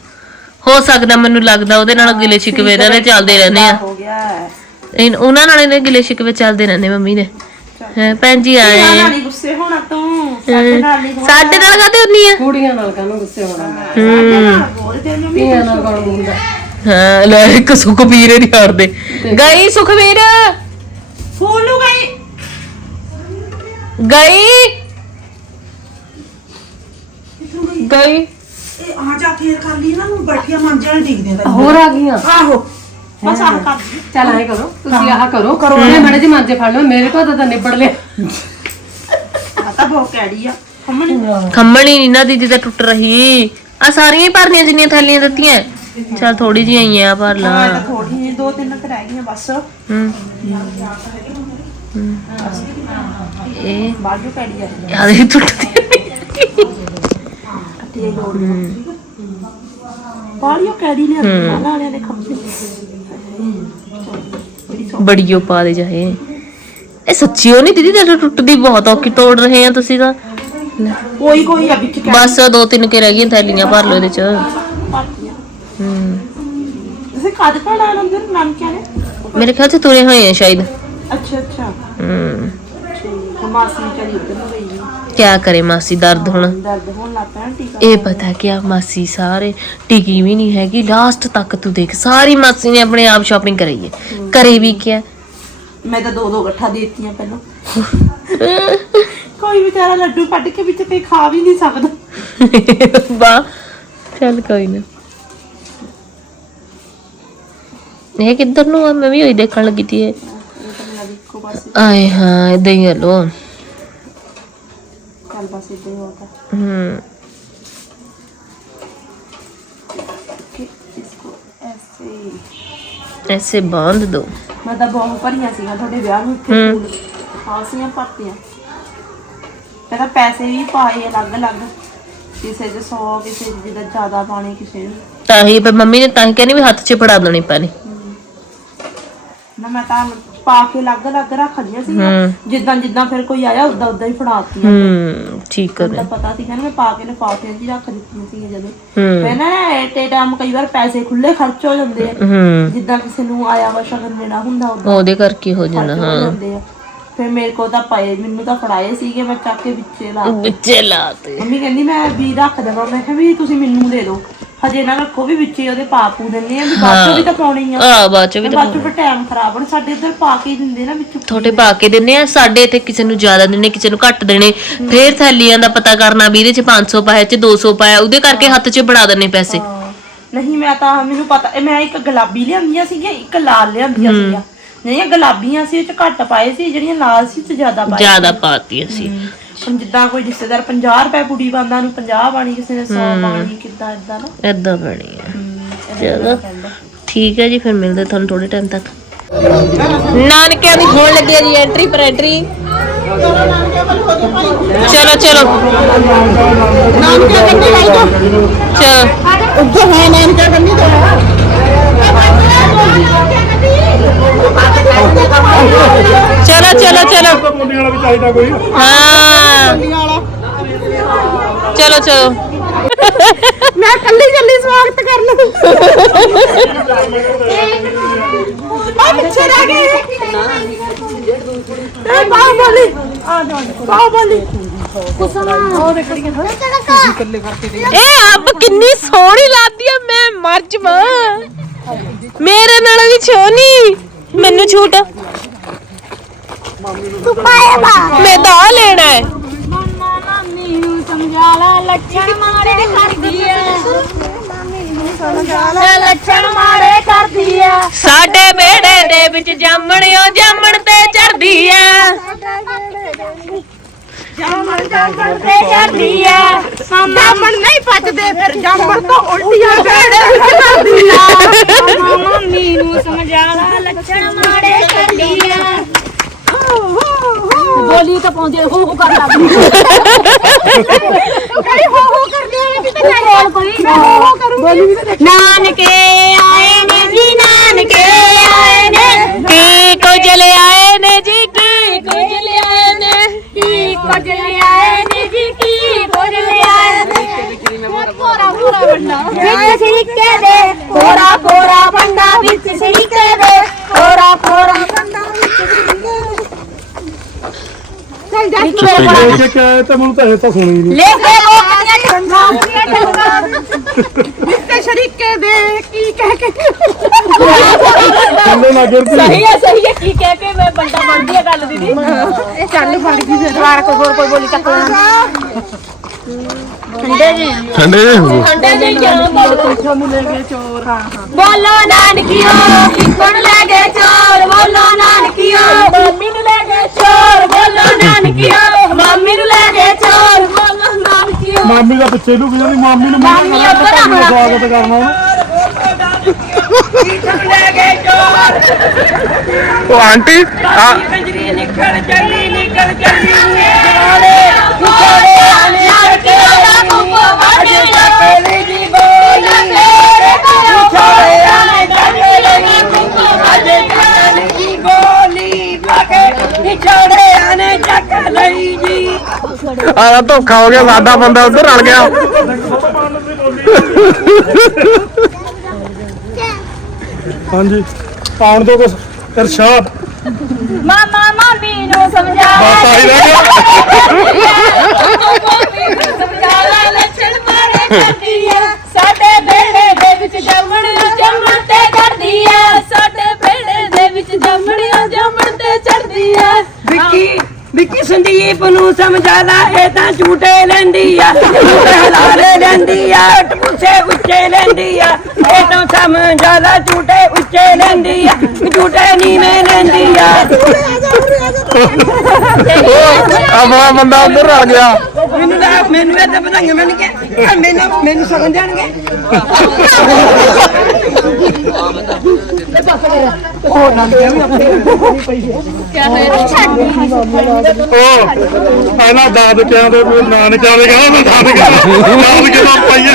ਹੋ ਸਕਦਾ ਮੈਨੂੰ ਲੱਗਦਾ ਉਹਦੇ ਨਾਲ ਗਿਲੇ ਸ਼ਿਕਵੇ ਦੇ ਚੱਲਦੇ ਰਹਿੰਦੇ ਆ। ਹੋ ਗਿਆ? ਇਹ- ਉਹਨਾਂ ਨਾਲ ਇਹਦੇ ਗਿਲੇ ਸ਼ਿਕਵੇ ਚੱਲਦੇ ਰਹਿੰਦੇ ਮੰਮੀ ਦੇ। ਹੈ ਭੈਣ ਜੀ ਆਏ ਨਾਲ ਨਹੀਂ ਗੁੱਸੇ ਹੋਣਾ ਤੂੰ? ਸਾਡੇ ਨਾਲ ਨਹੀਂ ਸਾਡੇ ਨਾਲ ਕਾਤੇ ਹੁੰਨੀ ਆ? ਕੁੜੀਆਂ ਨਾਲ ਕਾਹਨੂੰ ਗੁੱਸੇ ਹੋਣਾ? ਹੂੰ ਬੋਲਦੇ ਨੇ ਧੀਆਂ ਨਾਲ ਕੌਣ ਬੋਲਦਾ? ਹਾਂ ਲੈ ਇੱਕ ਸੁਖਬੀਰ ਨਹੀਂ ਹਾਰਦੇ। ਗਈ ਸੁਖਬੀਰ? ਫੂਲ ਨੂੰ ਗਈ। ਗਈ? ਗਈ? ਇਹ ਆ ਜਾ ਫੇਰ ਕਰ ਲਈ ਨਾ ਨੂੰ ਬੈਠੀਆਂ ਨਾਲ ਡਿੱਗਦੇ ਤਾਂ ਹੋਰ ਆ ਗਈਆਂ? ਆਹੋ। ਬਸ ਆਹ ਕਰ ਚੱਲ ਐ ਕਰੋ ਤੁਸੀਂ ਆਹ ਕਰੋ। ਕਰੋ ਮੈਂ ਮੜੇ ਜੀ ਮਾਂਜੇ ਫੜ ਲਓ ਮੇਰੇ ਕੋਲ ਤਾਂ ਨਿਬੜ ਲਿਆ। ਆ ਤਾਂ ਬਹੁਤ ਕੈੜੀ ਆ ਖੰਮਣੀ। ਖੰਮਣੀ ਨੀ ਨਾ ਦੀਦੀ ਤਾਂ ਟੁੱਟ ਰਹੀ। ਆ ਸਾਰੀਆਂ ਹੀ ਭਰਨੀਆਂ ਜਿੰਨੀਆਂ ਥੈਲੀਆਂ ਦਿੱਤੀਆਂ। ਚਲ ਥੋੜੀ ਜਿਹੀ ਆਈਆਂ ਭਰ ਲਾ। ਥੋੜੀ ਜਿਹੀ ਦੋ ਤਿੰਨ ਤੇ ਰਹਿ ਗਈਆਂ ਬਸ। ਹੂੰ। ਹੂੰ। ਇਹ ਬਾਜੂ ਕੈੜੀ ਯਾਰ ਇਹ ਟੁੱਟਦੀ ਤੇ ਲੋੜ ਬਾਲੀਓ ਕੈੜੀ ਨੇ ਵਾਲਿਆਂ ਨੇ ਖੰਮਣੀ ਬੜੀਓ ਪਾ ਦੇ ਜਾਏ। ਇਹ ਸੱਚੀ ਉਹ ਨਹੀਂ ਦੀਦੀ ਤੇ ਟੁੱਟਦੀ ਬਹੁਤ ਔਖੀ ਤੋੜ ਰਹੇ ਆ ਤੁਸੀਂ ਤਾਂ। ਕੋਈ ਕੋਈ ਆ ਵਿੱਚ ਬਸ ਦੋ ਤਿੰਨ ਕੇ ਰਹਿ ਗਈਆਂ ਥੈਲੀਆਂ ਭਰ ਲਓ ਇਹਦੇ ਚ। ਪਾਤੀਆਂ ਹੂੰ। ਤੁਸੀਂ ਕਦ ਪੜਾ ਅੰਦਰ ਨਾਨਕਿਆਂ ਨੇ ਮੇਰੇ ਖਿਆਲ ਚ ਤੁਰੇ ਹੋਏ ਆ ਸ਼ਾਇਦ। ਅੱਛਾ ਅੱਛਾ। ਹੂੰ। ਮਾਸੀ ਵਿਚਾਰੀ ਉੱਧਰ ਨੂੰ ਗਈ। ਕਿਆ ਕਰੇ ਮਾਸੀ ਦਰਦ ਹੁਣ? ਦਰਦ ਹੋਣ ਲੱਗ ਪਿਆ ਟੀਕਾ ਇਹ ਪਤਾ ਕਿਆ ਮਾਸੀ ਸਾਰੇ ਟਿਕੀ ਵੀ ਨਹੀਂ ਹੈਗੀ ਲਾਸਟ ਤੱਕ ਤੂੰ ਦੇਖ ਸਾਰੀ ਮਾਸੀ ਨੇ ਆਪਣੇ ਆਪ ਸ਼ਾਪਿੰਗ ਕਰਾਈ ਹੈ। ਕਰੇ ਵੀ ਕਿਆ? ਮੈਂ ਤਾਂ ਦੋ ਦੋ ਗੱਠਾ ਦੇ ਦਿੱਤੀਆਂ ਪਹਿਲਾਂ। ਕੋਈ ਵਿਚਾਰਾ ਲੱਡੂ ਕੱਢ ਕੇ ਵਿੱਚ ਕੋਈ ਖਾ ਵੀ ਨਹੀਂ ਸਕਦਾ। ਵਾਹ ਚੱਲ ਕੋਈ ਨਾ। ਇਹ ਕਿੱਧਰ ਨੂੰ ਆ? ਮੈਂ ਵੀ ਉਹੀ ਦੇਖਣ ਲੱਗੀ ਤੀ ਇਹ। ਆਏ ਹਾਂ ਇਦਾਂ ਹੀ ਲੋ। ऐसे बांध दो ਮੈਂ ਤਾਂ ਬਹੁਤ ਭਰੀਆਂ ਸੀਗਾ ਤੁਹਾਡੇ ਵਿਆਹ ਨੂੰ ਇੱਥੇ ਹੂੰ। ਫੂਲ ਖਾਸੀਆਂ ਭਰਤੀਆਂ ਮੈਂ ਤਾਂ ਪੈਸੇ ਵੀ ਪਾਏ ਅਲੱਗ ਅਲੱਗ ਕਿਸੇ 'ਚ 100 ਕਿਸੇ 'ਚ ਜਿਹਦਾ ਜ਼ਿਆਦਾ ਪਾਣੇ ਕਿਸੇ ਨੂੰ ਤਾਂ ਹੀ ਪਰ ਮੰਮੀ ਨੇ ਤਾਂ ਕਿਹਾ ਨਹੀਂ ਵੀ ਹੱਥ 'ਚ ਫੜਾ ਦੇਣੀ ਪਾਣੀ ਪਾ ਕੇ ਅਲੱਗ-ਅਲੱਗ ਰੱਖਦੀਆਂ ਸੀ। ਜਿੱਦਾਂ ਜਿੱਦਾਂ ਫਿਰ ਕੋਈ ਆਇਆ ਉਦਾਂ ਉਦਾਂ ਹੀ ਫੜਾਤੀਆਂ ਹੂੰ ਠੀਕ ਹੈ ਤਾਂ ਪਤਾ ਸੀ ਕਹਿੰਦੇ ਮੈਂ ਪਾ ਕੇ ਲਿਫਾਫਿਆਂ 'ਚ ਹੀ ਰੱਖ ਦਿੱਤੀਆਂ ਸੀ ਜਦੋਂ। ਫਿਰ ਨਾ ਤੇ ਟਾਈਮ ਕਈ ਵਾਰ ਪੈਸੇ ਖੁੱਲੇ ਖਰਚ ਹੋ ਜਾਂਦੇ ਆ। ਜਿੱਦਾਂ ਕਿਸੇ ਨੂੰ ਆਇਆ ਵਾ ਸ਼ਗਨ ਦੇਣਾ ਹੁੰਦਾ ਉਦਾਂ ਉਹਦੇ ਕਰਕੇ ਹੋ ਜਾਂਦਾ ਹੋ ਫਿਰ ਮੇਰੇ ਕੋਲ ਤਾਂ ਪਏ ਮੈਨੂੰ ਤਾਂ ਫੜਾਏ ਸੀਗੇ ਮੈਂ ਚੱਕ ਕੇ ਵਿੱਚੇ ਲਾ। ਵਿੱਚੇ ਲਾਤੇ ਮੰਮੀ ਕਹਿੰਦੀ ਮੈਂ ਵੀ ਰੱਖ ਦੇਵਾਂ। ਮੈਂ ਕਿਹਾ ਵੀ ਤੁਸੀਂ ਮੈਨੂੰ ਦੇ ਦਿਓ। ਹਜੇ ਨਾ ਰੱਖੋ ਵੀ ਵਿੱਚੇ ਉਹਦੇ ਪਾਪੂ ਦਿੰਦੇ ਆ ਵੀ ਬਾਅਦ ਚੋਂ ਵੀ ਤਾਂ ਪਾਉਣੀ ਆ। ਆ ਬਾਅਦ ਚ ਵੀ ਤਾਂ ਬਾਅਦ ਚੋਂ ਫਿਰ ਟਾਈਮ ਖਰਾਬ ਹੋਣਾ ਸਾਡੇ ਇੱਧਰ ਪਾ ਕੇ ਹੀ ਦਿੰਦੇ ਨਾ ਵਿੱਚ ਤੁਹਾਡੇ ਪਾ ਕੇ ਦਿੰਨੇ ਆ ਸਾਡੇ ਇੱਥੇ ਕਿਸੇ ਨੂੰ ਜ਼ਿਆਦਾ ਦਿੰਨੇ ਕਿਸੇ ਨੂੰ ਘੱਟ ਦੇਣੇ ਫੇਰ ਥੈਲੀਆਂ ਦਾ ਪਤਾ ਕਰਨਾ ਵੀ ਇਹਦੇ ਚ 500 ਪਾਇਆ ਚ 200 ਪਾਇਆ ਉਹਦੇ ਕਰਕੇ ਹੱਥ 'ਚ ਬਣਾ ਦਿੰਨੇ ਪੈਸੇ। ਹਾਂ। ਨਹੀਂ ਮੈਂ ਤਾਂ ਮੈਨੂੰ ਪਤਾ ਇਹ ਮੈਂ ਇੱਕ ਗੁਲਾਬੀ ਲਿਆਂਦੀਆਂ ਸੀਗੀਆਂ ਇੱਕ ਲਾਲ ਲਿਆਂਦੀਆਂ ਸੀਗੀਆਂ। ਜਿਹੜੀਆਂ ਗੁਲਾਬੀਆਂ ਸੀ ਉਹ ਚ ਘੱਟ ਪਾਏ ਸੀ ਜਿਹੜੀਆਂ ਲਾਲ ਸੀ ਤੇ ਜ਼ਿਆਦਾ ਪਾਏ ਜ਼ਿਆਦਾ ਪਾਤੀਆਂ ਸੀ। ਹੁਣ ਜਿੱਦਾਂ ਕੋਈ ਰਿਸ਼ਤੇਦਾਰ 50 ਰੁਪਏ ਕੁੜੀ ਬੰਦਾ ਨੂੰ 50 ਬਾਣੀ ਕਿਸੇ ਨੇ 100 ਬਾਣੀ ਕਿੱਦਾਂ ਇਦਾਂ ਨਾ। ਏਦਾਂ ਬਣੀ ਆ। ਚਲੋ। ਠੀਕ ਹੈ ਜੀ ਫਿਰ ਮਿਲਦੇ ਤੁਹਾਨੂੰ ਥੋੜੇ ਟਾਈਮ ਤੱਕ। ਨਾਨਕਿਆਂ ਦੀ ਹੋਣ ਲੱਗੀ ਹੈ ਜੀ ਐਂਟਰੀ ਪਰ ਐਂਟਰੀ ਚਲੋ ਚਲੋ। ਚਲੋ। ਉੱਥੇ ਹੈ ਨਾਨਕਾ ਕੰਨੀ ਤੋਂ। ਚਲੋ ਚਲੋ ਚਲੋ ਮੁੰਡੇ ਵਾਲਾ ਵੀ ਚਾਹੀਦਾ ਕੋਈ ਹਾਂ ਚਲੋ ਚਲੋ ਮੈਂ ਕੱਲੀ ਕੱਲੀ ਸਵਾਗਤ ਕਰ ਲੂੰ ਆ ਪਿੱਛੇ ਰਹਿ ਗਏ ਇਹ ਬਾਹ ਬੋਲੀ ਬਾਹ ਬੋਲੀ ਇਹ ਆਪ ਕਿੰਨੀ ਸੋਹਣੀ ਲੱਗਦੀ ਆ ਮੈਂ ਮਰ ਨਾਲ ਵੀ ਛੋਨੀ ਮੈਨੂੰ ਛੂਟ। ਤੂੰ ਪਾਇਆ ਮੈਂ ਤਾਂ ਆਹ ਲੈਣਾ ਹੈ। ਲੱਛਣ ਮਾਰੇ ਕਰਦੀ ਆ ਸਾਡੇ ਬੇੜੇ ਦੇ ਵਿੱਚ ਜਾਮਣਿਓ ਜਾਮਣ ਤੇ ਚੜਦੀ ਆ। ਤੇ ਕਰਦੀ ਆ ਜਾਮਣ ਨਹੀਂ ਪਚਦੇ ਫਿਰ ਜਾਮਣ ਤੋਂ ਉਲਟੀਆਂ ਬੇੜੇ ਕਰਦੀ ਆ ਮੰਮੀ ਨੂੰ ਸਮਝਾ ਲਾ ਲੱਛਣ ਮਾਰੇ ਕਰਦੀ ਆ ਬੋਲੀ ਤਾਂ ਪਾਉਂਦੇ ਹੋ ਹੋ ਕਰ ਲੱਗ ਕਈ ਹੋ ਹੋ ਕਰਦੀ ਆ ਵੀ ਤਾਂ ਨਹੀਂ ਕੋਈ ਮੈਂ ਹੋ ਹੋ ਕਰੂੰਗੀ। ਬੋਲੀ ਵੀ ਤਾਂ ਦੇਖ। ਨਾਨਕੇ ਆਏ ਨੇ ਜੀ ਨਾਨਕੇ ਆਏ ਨੇ। ਕੀ ਕੁਝ ਲਿਆਏ ਨੇ ਜੀ ਕੀ ਕੁਝ ਲਿਆਏ ਨੇ? ਕੀ ਕੁਝ ਲਿਆਏ ਨੇ ਜੀ ਕੀ ਕੁਝ ਲਿਆਏ ਨੇ? ਕੋਰਾ ਕੋਰਾ ਬੰਦਾ। ਵਿੱਚ ਸਿੱਕੇ ਦੇ ਕੋਰਾ ਕੋਰਾ ਬੰਦਾ ਵਿੱਚ ਸਿੱਕੇ ਚੱਲ ਜਾ। ਦੇਖ ਕੇ ਆਏ ਤੇ ਮੈਨੂੰ ਤਾਂ ਇਹ ਤਾਂ ਸੁਣੀ ਨਹੀਂ। ਲੈ ਕੇ ਲੋਕਾਂ ਦੀਆਂ ਠੰਗਾਂ ਤੇ ਸ਼ਰੀਕੇ ਦੇ ਕੀ ਕਹਿ ਕੇ ਥੱਲੇ ਨਾ ਗਿਰ ਪਈ ਹੈ ਸਹੀ ਹੈ ਕੀ ਕਹਿ ਕੇ ਮੈਂ ਬੰਦਾ ਬਣਦੀ ਆ ਗੱਲ ਦੀਦੀ ਇਹ ਚੱਲ ਫੜ ਗਈ ਫਿਰ। ਦੁਆਰਾ ਕੋਈ ਹੋਰ ਕੋਈ ਬੋਲੀ ਚੱਕ ਲੈਣਾ। ਠੰਡੇ ਜੀ। ਠੰਡੇ ਜਿਹੇ ਹੋ ਠੰਡੇ ਦੇ ਜਾਂ ਬੋਲੋ। ਨਾਨਕੀਓ ਕਿੱਕਣ ਲੈ ਗਏ ਚੋਰ? ਬੋਲੋ ਨਾਨਕੀਓ ਮੰਮੀ ਨੂੰ ਲੈ ਗਏ ਚੋਰ ਬੋਲੋ ਨਾਨਕੀਓ ਮੰਮੀ ਨੂੰ ਲੈ ਗਏ ਚੋਰ ਬੋਲੋ ਨਾਨਕੀਓ ਮਾਮੀ ਦਾ ਪਿੱਛੇ ਲੁਕ ਜਾਂਦੀ ਮਾਮੀ ਨੂੰ ਮਾਮੀ ਉੱਧਰ ਆ ਹੁਣ। ਸਵਾਗਤ ਕਰਨਾ ਉਹਨੂੰ। ਲੈ ਗਏ ਚੋਰ ਉਹ ਆਂਟੀ ਆ। ਕੰਜਰੀ ਨਿਕਲ ਚੱਲੀ ਨਿਕਲ ਚੱਲੀ ਨਾਲੇ ਵਿਚਾਰੇ ਆਨੇ ਕਰਕੇ ਕੁੱਪਾ ਵਾੜੇ ਚੱਕਲੀ ਦੀ ਗੋਲੀ ਜੀ ਆ ਧੋਖਾ ਹੋ ਗਿਆ ਸਾਡਾ ਬੰਦਾ ਉਧਰ ਰਲ ਗਿਆ। ਹਾਂਜੀ ਪਾਉਣ ਦੋ ਕੁਛ। ਇਰਸ਼ਾਦ। ਮਾਮਾ ਮਾਮੀ ਨੂੰ ਸਮਝਾ ਬਸ ਆਹੀ ਰਹਿ ਗਿਆ। ਸਮਝਾਲਾ ਲੱਛਣ ਮਾਰੇ ਕਰਦੀ ਆ ਸਾਡੇ ਬੇੜੇ ਦੇ ਵਿੱਚ ਜੰਮਣ ਜੰਮਣ ਤੇ ਚੜਦੀ ਆ। ਸਾਡੇ ਬੇੜੇ ਦੇ ਵਿੱਚ ਜੰਮਣ ਜੰਮਣ ਤੇ ਚੜਦੀ ਆ। ਵਿੱਕੀ ਵਿੱਕੀ ਸੰਦੀਪ ਨੂੰ ਸਮਝਾ ਲਾ ਇਹ ਤਾਂ ਝੂਟੇ ਲੈਂਦੀ ਆ ਝੂਟੇ ਹਲਾਰੇ ਲੈਂਦੀ ਆ ਟਪੂਸੇ ਉੱਚੇ ਲੈਂਦੀ ਆ। ਇਹ ਤਾਂ ਸਮਝਾ ਲਾ ਝੂਟੇ ਉੱਚੇ ਲੈਂਦੀ ਆ ਝੂਟੇ ਨੀਵੇਂ ਲੈਂਦੀ ਆ। ਆਪਣਾ ਬੰਦਾ ਉਧਰ ਰਲ ਗਿਆ। ਮੈਨੂੰ ਤਾਂ ਮੈਨੂੰ ਤਾਂ ਵਧਾਈਆਂ ਮਿਲ ਗਿਆ ਮੈਨੂੰ ਮੈਨੂੰ ਸਗਨ ਦੇਣਗੇ ਉਹ ਪਹਿਲਾਂ ਦਾਦਕਿਆਂ ਦੇ ਕੋਈ ਨਾਨਕਿਆਂ ਦੇ ਕਹਿੰਦਾ ਮੈਂ ਦਾਦਕਿਆਂ ਦੇ। ਦਾਦਕੇ ਦਾ ਪਾਈਏ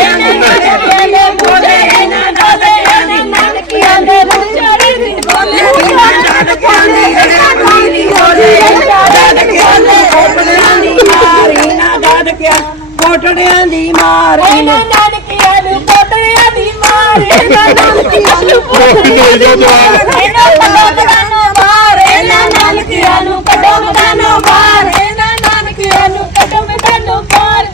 ਕੋਟੜਿਆਂ ਦੀ ਮਾਰ। ਨਾਨਕਿਆਂ ਨੂੰ ਪੋਤੜਿਆਂ ਦੀ ਮਾਰ ਇਹਨਾਂ ਨਾਨਕਿਆਂ ਨੂੰ ਕੋਈ ਨਹੀਂ ਜੋ ਇਹਨਾਂ ਪਲੋਤੜਾਂ ਨੂੰ ਇਹਨਾਂ ਨਾਨਕਿਆਂ ਨੂੰ ਕੱਢੋ ਮਦਾਨੋਂ ਬਾਹਰ ਇਹਨਾਂ ਨਾਨਕਿਆਂ ਨੂੰ ਕੱਢੋ ਮਦਾਨੋਂ ਬਾਹਰ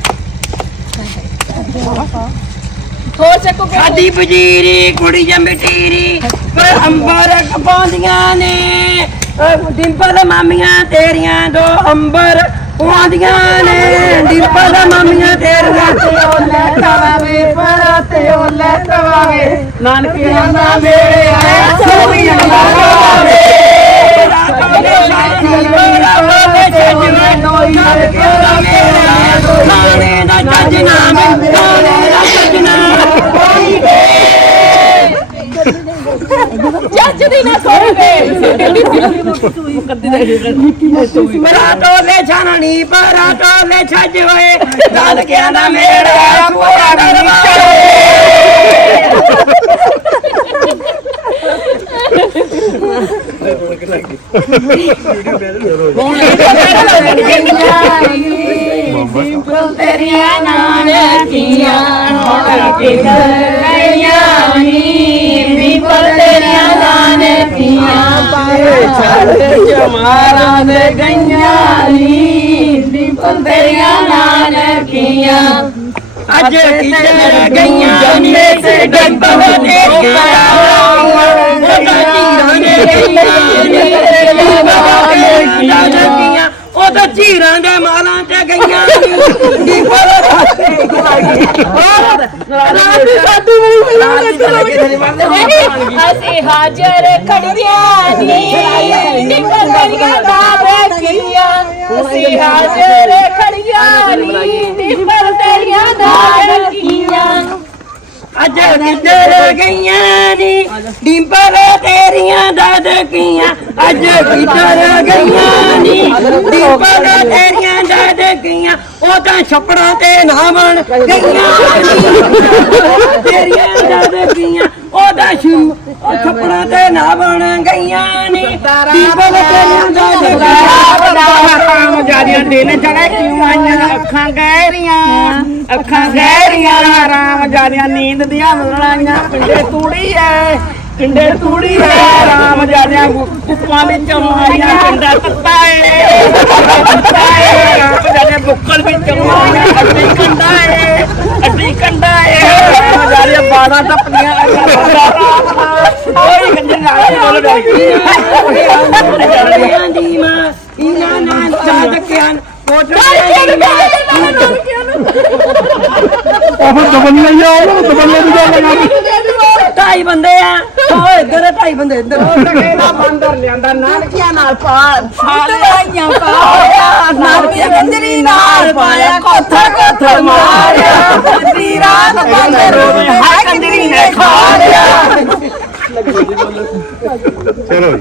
ਹੋਰ ਚੱਕੋ ਸਾਡੀ ਬਜੀਰੀ ਕੁੜੀ ਜੰਮਟੀਰੀ ਪਰ ਅੰਬਰ ਕਪਾਉਂਦੀਆਂ ਨੇ। ਓਏ ਡਿੰਪਲ ਮਾਮੀਆਂ ਤੇਰੀਆਂ ਦੋ ਅੰਬਰ ਪਵਾਉਂਦੀਆਂ ਨੇ ਡਿੰਪਲ ਮਾਮੀਆਂ ਤੇਰੀਆਂ ਤੇ ਓਲੇ ਤਵਾਵੇ ਪਰ ਤੇ ਓਲੇ ਤਵਾਵੇ। ਨਾਨਕੀਆਂ ਦਾ ਮੇਰੇ ਆਇਆ ਸੋਈਆਂ ਲਾਵੇ ਨਾਨੇ ਦਾ ਜੱਜ ਨਾਮ। ਨਾਨੇ ਦਾ ਜੱਜ ਨਾਮ। ਜੱਜ ਦੀ ਨਾ ਸੋਵੇ ਮੇਰਾ ਟੋਲੇ ਛਾਣਣੀ ਪਰਾ ਟੋਲੇ ਛੱਜ ਹੋਏ। ਦਾਦਕਿਆਂ ਦਾ ਮੇੜਾ ਪੂਰਾ ਤੇਰੀਆਂ ਨਾਨਕੀਆਂ ਕਿਦਰੀਆਂ ਨੀ ਬੀਪਲ ਤੇਰੀਆਂ ਨਾਨਕੀਆਂ ਜਮਾਰਾਂ ਦੇ ਗਈਆਂ ਨੀ। ਬੀਪਲ ਤੇਰੀਆਂ ਨਾਨਕੀਆਂ ਅੱਜ ਕਿਧਰ ਗਈਆਂ ਨੀ ਸੇ ਡੱਬਾ ਦੇ ਉਹ ਤਾਂ ਚੀਰਾਂ ਦੇ ਮਾਲਾਂ ਤੇ ਗਈਆਂ ਨੀ। ਦੀ ਅਸੀਂ ਹਾਜ਼ਰ ਖੜੀਆਂ ਨੀ ਨਿਕਲ ਤੇਰੀਆਂ ਨਾਨਕੀਆਂ ਅਸੀਂ ਹਾਜ਼ਰ ਖੜੀਆਂ ਨੀ ਨਿਕਲ ਤੇਰੀਆਂ ਨਾਨਕੀਆਂ ਅੱਜ ਕਿੱਧਰ ਗਈਆਂ ਨੀ ਡਿੰਪਲ ਤੇਰੀਆਂ ਦਾਦਕੀਆਂ ਅੱਜ ਕਿੱਧਰ ਗਈਆਂ ਨੀ ਡਿੰਪਲ ਤੇਰੀਆਂ ਦਾਦਕੀਆਂ ਤਾਂ ਛੱਪੜਾਂ ਤੇ ਨਾ ਗਈਆਂ ਨੀ ਤੇਰੀਆਂ ਉਹ ਛੱਪੜਾਂ ਤੇ ਨਾ। ਬਣ ਗਈਆਂ ਨੀ। ਡਿੰਪਲ ਤੇਰੀਆਂ ਦਾਦਕੀਆਂ ਰਾਮ ਜਾਰੀਆਂ ਦਿਨ ਚੜੇ ਕਿਉਂ ਆਈਆਂ? ਅੱਖਾਂ ਗਹਿਰੀਆਂ ਅੱਖਾਂ ਗਹਿਰੀਆਂ ਰਾਮ ਜਾਰੀਆਂ ਨੀਂਦ ਦੀਆਂ ਮਲਾਈਆਂ ਪਿੰਡੇ ਤੂੜੀ ਐ ਪਿੰਡੇ ਤੂੜੀ ਐ ਰਾਮ ਜਾਰੀਆਂ ਕੁੱਪਾਂ ਵਿੱਚ ਮਾਰੀਆਂ ਪਿੰਡਾ ਤੱਤਾ ਏ ਤੱਤਾ ਏ ਰਾਮ ਜਾਰੀਆਂ ਬੁੱਕਲ ਵਿੱਚ ਮਾਰੀਆਂ ਅੱਡੀ ਕੰਡਾ ਏ ਅੱਡੀ ਕੰਡਾ ਏ ਰਾਮ ਜਾਰੀਆਂ ਬਾਣਾ ਟੱਪੀਆਂ ਓਏ ਗੰਜੇ ਨਾਲ ਬੋਲ ਦਾਦਕਿਆਂ ਦੀ ਮਾਂ ਇਹਨਾਂ ਨਾਲ ਦਾਦਕਿਆਂ ਕੋਟੜਿਆਂ ਦੀ ਮਾਂ। ਉਹ ਦਬਨ ਲਈ ਆ ਉਹ ਦਬਨ ਜਾ ਲਗਾ ਢਾਈ ਬੰਦੇ ਆ। ਓ ਇੱਧਰ ਆ, ਢਾਈ ਬੰਦੇ ਇੱਧਰ ਟਕੇਲਾ ਬੰਦਰ ਲਿਆਂਦਾ ਨਾਨਕਿਆਂ ਨਾਲ ਪਾ ਸਾਲੀਆਂ ਪਾਇਆ ਨਾਨਕਿਆਂ ਕੰਜਰੀ ਨਾਲ ਪਾਇਆ ਕੋਥਾ ਕੋਥਾ ਮਾਰਿਆ। ਅੱਧੀ ਰਾਤ ਬੰਦਰ ਹੈ ਕੰਜਰੀ ਨੇ ਖਾ ਲਿਆ। ਚਲੋ ਜੀ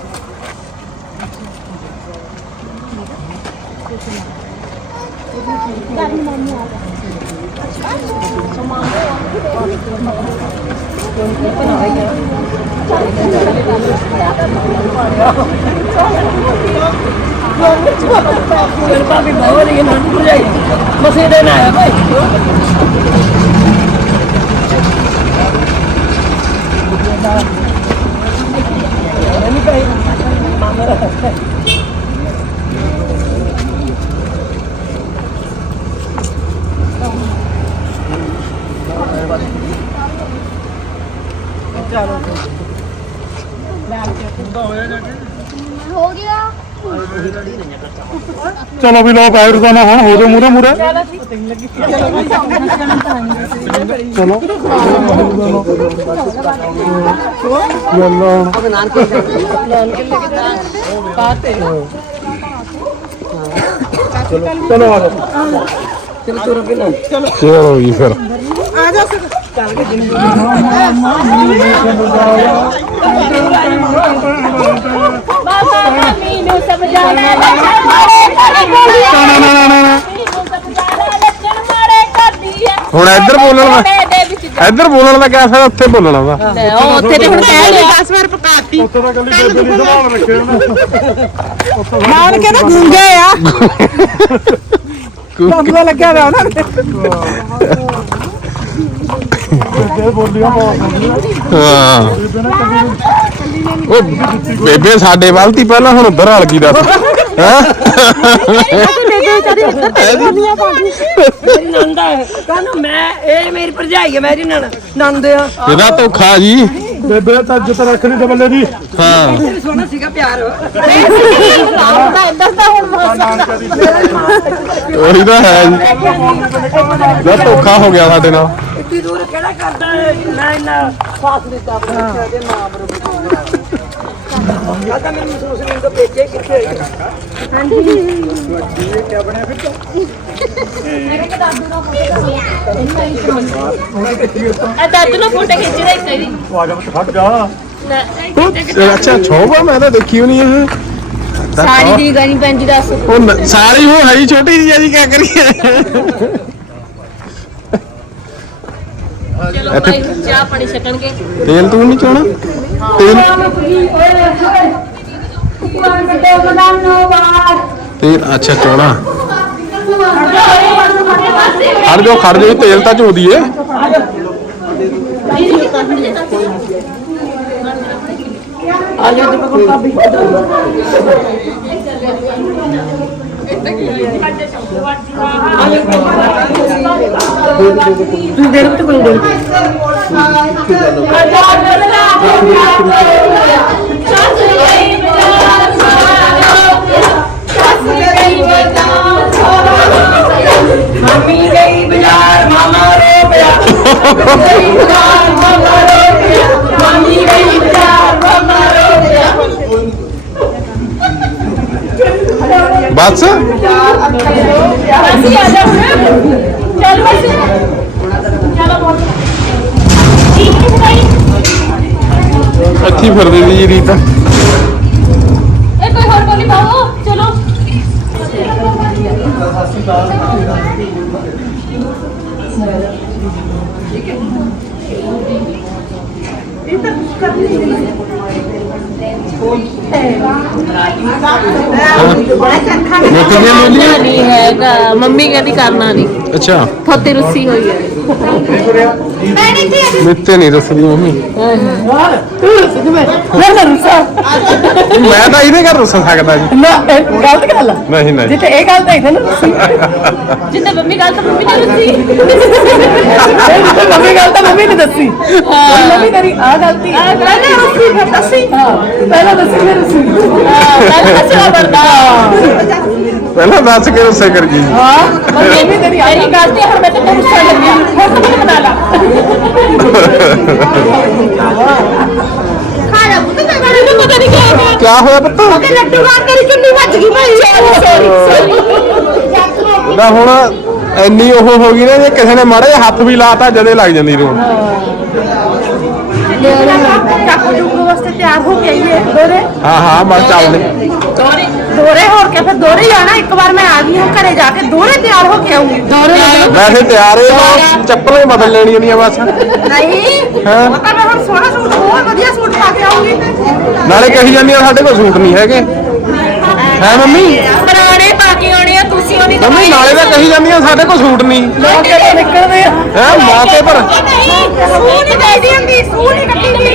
ਮੇਰੇ ਭਾਬੀ ਬਹੁਤ ਹੀ ਨਾ ਭੁਜਾਈ ਮਸੇ ਦੇ ਨਾ ਆਇਆ ਚਲੋ। ਹੋ ਗਿਆ। ਚਲੋ ਵੀ ਲੋ ਪੈਰ ਦਾ ਨਾ ਹੁਣ ਹੋ ਜਾ ਮੂਰੇ ਮੂਰੇ ਚਲੋ। ਯੱਲਾ ਚਲੋ ਆ ਜਾ ਚਲੋ ਜੀ ਫਿਰ। ਆ ਜਾ ਸਰ ਬਾਬਾ ਮੰਮੀ ਨੂੰ ਸਮਝਾਣਾ ਲੱਛਣ ਮਾਰੇ ਕਰਦੀ ਆ ਨਾ ਨਾ ਨਾ ਨਾ ਨਾ ਮੈਨੂੰ ਸਮਝਾਣਾ ਲੱਛਣ ਮਾਰੇ ਕਰਦੀ ਆ ਹੁਣ ਇੱਧਰ ਬੋਲਣ ਦਾ ਦੇ ਵਿੱਚ ਇੱਧਰ ਬੋਲਣ ਦਾ ਕਿਆ ਫਾਇਦਾ? ਉੱਥੇ ਬੋਲਣਾ ਦਾ ਉਹ ਉੱਥੇ ਤੇ ਹੁਣ ਕਹਿ ਲਿਆ ਉੱਥੇ ਤਾਂ ਕੱਲੀ ਬੇਬੇ ਨਹੀਂ ਸੰਭਾਲ ਰੱਖੇ ਉਹਨੇ ਮਾਨ ਕੇ ਨਾ ਗੂੰਗੇ ਆ। ਕੰਬਲਾ ਲੱਗਿਆ ਹੋਇਆ ਉਹਨਾਂ ਹਾਂ। ਉਹ ਬੇਬੇ ਸਾਡੇ ਵੱਲ ਤੀ ਪਹਿਲਾਂ ਹੁਣ ਉਧਰ ਹਲ ਗਈ ਦੱਸ। ਹੈ? ਮੇਰੀ ਨੰਦ ਹੈ ਕਾਨੂੰ ਮੈਂ ਇਹ ਮੇਰੀ ਭਰਜਾਈ ਹੈ ਮੇਰੀ ਨਨ ਨੰਦ ਆ। ਇਹਦਾ ਧੋਖਾ ਜੀ। ਬੇਬੇ ਤਾਂ ਇੱਜ਼ਤ ਰੱਖਣੀ ਤੇ ਬੱਲੇ ਦੀ। ਹਾਂ। ਸੋਹਣਾ ਸੀਗਾ ਪਿਆਰ। ਉਹੀ ਤਾਂ ਹੈ ਜੀ। ਧੋਖਾ ਹੋ ਗਿਆ ਸਾਡੇ ਨਾਲ। ਇੱਡੀ ਦੂਰ ਕਿਹੜਾ ਕਰਦਾ ਹੈ? ਮੈਂ ਇੰਨਾ ਸਾਥ ਦਿੱਤਾ ਆਪਣੇ ਬੱਚਿਆਂ ਦੇ ਮਾਂ ਮੈਨੂੰ ਤਾਂ ਭੇਜੇ ਕਿੱਥੇ ਦਾਦੂ ਫੋਟੋ ਖਿੱਚ ਆ ਜਾ। ਅੱਛਾ ਛੋਬਾ ਮੈਂ ਤਾਂ ਦੇਖੀ ਹੋਣੀ ਇਹ ਸਾੜੀ ਦੀ ਗਾਣੀ ਪੈਂਦੀ ਦੱਸ। ਉਹ ਨ- ਸਾਰੀ ਉਹ ਹੈ ਹੀ ਛੋਟੀ ਜੀ ਜੀ ਕੀ ਕਰੀਏ? ਭਾਈ ਚਾਹ ਪਾਣੀ ਛਕਣਗੇ। ਤੇਲ ਤੂੰ ਨਹੀਂ ਚਾਹਣਾ ਤੇਲ ਤੇਲ ਅੱਛਾ ਚਾਹਣਾ ਖੜ ਜਾਓ ਖੜ ਜਾਓ ਤੇਲ ਤਾਂ ਚੋਦੀ ਏ। ਮੰਮੀ ਗਈ ਬਾਜ਼ਾਰ ਮਾਮਾ ਰੋ ਪਿਆ ਗਈ ਬਾਜ਼ਾਰ ਮਾਮਾ ਰੋ ਪਿਆ ਮੰਮੀ ਗਈ ਬਾਜ਼ਾਰ ਮਾਮਾ ਰੋ ਪਿਆ ਬਸ ਅਸੀਂ ਆ ਜਾ ਹੁਣ। ਚੱਲ ਬਸ। ਚਲੋ ਬੋਲ ਠੀਕ ਹੈ ਭਾਈ ਹੀ ਫਿਰਦੀ ਸੀ ਜੀ ਰੀਤ। ਇਹ ਕੋਈ ਹੋਰ ਬੋਲੀ ਪਾਓ। ਚਲੋ। ਨਹੀਂ। ਹੈਗਾ। ਮੰਮੀ ਕਹਿੰਦੀ ਕਰਨਾ ਨਹੀਂ। ਅੱਛਾ। ਥੋਤੀ ਰੁੱਸੀ ਹੋਈ ਹੈ। ਮਿੱਤੇ ਨਹੀਂ ਦੱਸਦੀ ਮੰਮੀ। ਮੈਂ ਤਾਂ ਇਹਦੇ ਘਰ ਰੁੱਸ ਸਕਦਾ ਜੀ। ਨਾ ਇਹ ਗਲਤ ਗੱਲ ਆ। ਨਹੀਂ ਨਹੀਂ। ਜਿੱਤੇ ਇਹ ਗੱਲ ਤਾਂ ਹੈ ਨਾ ਜਿੱਦਾਂ ਮੰਮੀ ਗੱਲ ਤਾਂ ਮੰਮੀ ਨੇ ਰੁੱਸੀ। ਮੰਮੀ ਗੱਲ ਤਾਂ ਮੰਮੀ ਨੇ ਦੱਸੀ। ਮੰਮੀ ਤੇਰੀ ਆ। ਗਲਤੀ ਪਹਿਲਾਂ ਰੁੱਸੀ ਫਿਰ ਦੱਸੀ। ਪਹਿਲਾਂ ਦੱਸੀ ਫਿਰ। ਦੱਸੀ ਪਹਿਲਾਂ ਦੱਸਣਾ ਪੜਦਾ ਪਹਿਲਾਂ ਦੱਸ ਕੇ ਰੁੱਸੇ ਕਰ ਗਈ। ਮੰਮੀ ਤੇਰੀ ਆਈ ਗਲਤੀ ਹੁਣ ਮੈਂ ਤੈਨੂੰ ਗੁੱਸਾ ਲੱਗਿਆ ਹੁਣ ਤੂੰ ਮੈਨੂੰ ਬਣਾ ਲਾ ਖਾਣਾ ਪੁੱਤ ਤੇ ਮੈਨੂੰ ਪਤਾ ਨਹੀਂ ਕਿਆ ਹੋਇਆ ਕਿਆ ਹੋਇਆ ਪੁੱਤ? ਤੇ ਲੱਡੂ ਖਾ ਤੇਰੀ ਚੁੰਨੀ ਵੱਜ ਗਈ ਭਾਈ ਸੌਰੀ ਸੌਰੀ ਉਹਦਾ ਹੁਣ ਇੰਨੀ ਉਹ ਹੋ ਗਈ ਨਾ ਜੇ ਕਿਸੇ ਨੇ ਮਾੜੇ ਹੱਥ ਵੀ ਲਾਤਾ, ਜਦੇ ਲੱਗ ਜਾਂਦੀ ਰੋਣ ਚਾਕੂ ਚੁੱਕੂ ਵਾਸਤੇ ਤਿਆਰ ਹੋ ਕੇ ਆਈਏ ਦੋਰੇ ਹਾਂ ਹਾਂ ਬਸ ਚੱਲਦੇ ਦੋਰੇ ਹੋ ਕੇ ਫਿਰ ਦੋਰੇ ਜਾਣਾ ਇੱਕ ਵਾਰ ਮੈਂ ਆ ਗਈ ਹਾਂ ਘਰੇ ਜਾ ਕੇ ਦੋਰੇ ਤਿਆਰ ਹੋ ਕੇ ਆਉਂਗੀ ਦੋਰੇ ਵੈਸੇ ਤਿਆਰ ਏ ਉਹ ਚੱਪਲਾਂ ਹੀ ਬਦਲ ਲੈਣੀਆਂ ਦੀਆਂ ਬਸ। ਨਹੀਂ ਹਾਂ। ਉਹ ਤਾਂ ਮੈਂ ਹੁਣ ਸੋਹਣਾ ਸੂਟ ਬਹੁਤ ਵਧੀਆ ਸੂਟ ਪਾ ਕੇ ਆਉਂਗੀ ਨਾਲੇ ਕਹੀ ਜਾਂਦੀਆਂ ਸਾਡੇ ਕੋਲ ਸੂਟ ਨਹੀਂ ਹੈਗੇ। ਹੈ ਮੰਮੀ? ਆ ਮੰਮੀ ਨਾਲੇ ਤਾਂ ਕਹੀ ਜਾਂਦੀਆਂ ਸਾਡੇ ਕੋਲ ਸੂਟ ਨਹੀਂ। ਮੌਕੇ ਤੋਂ ਨਿਕਲਦੇ ਆ? ਹੈ ਮੌਕੇ ਪਰ ਨਹੀਂ ਸੂਟ ਹੀ ਚਾਹੀਦੀ ਹੁੰਦੀ ਸੂਟ ਹੀ ਕੱਢੀ ਹੁੰਦੀ।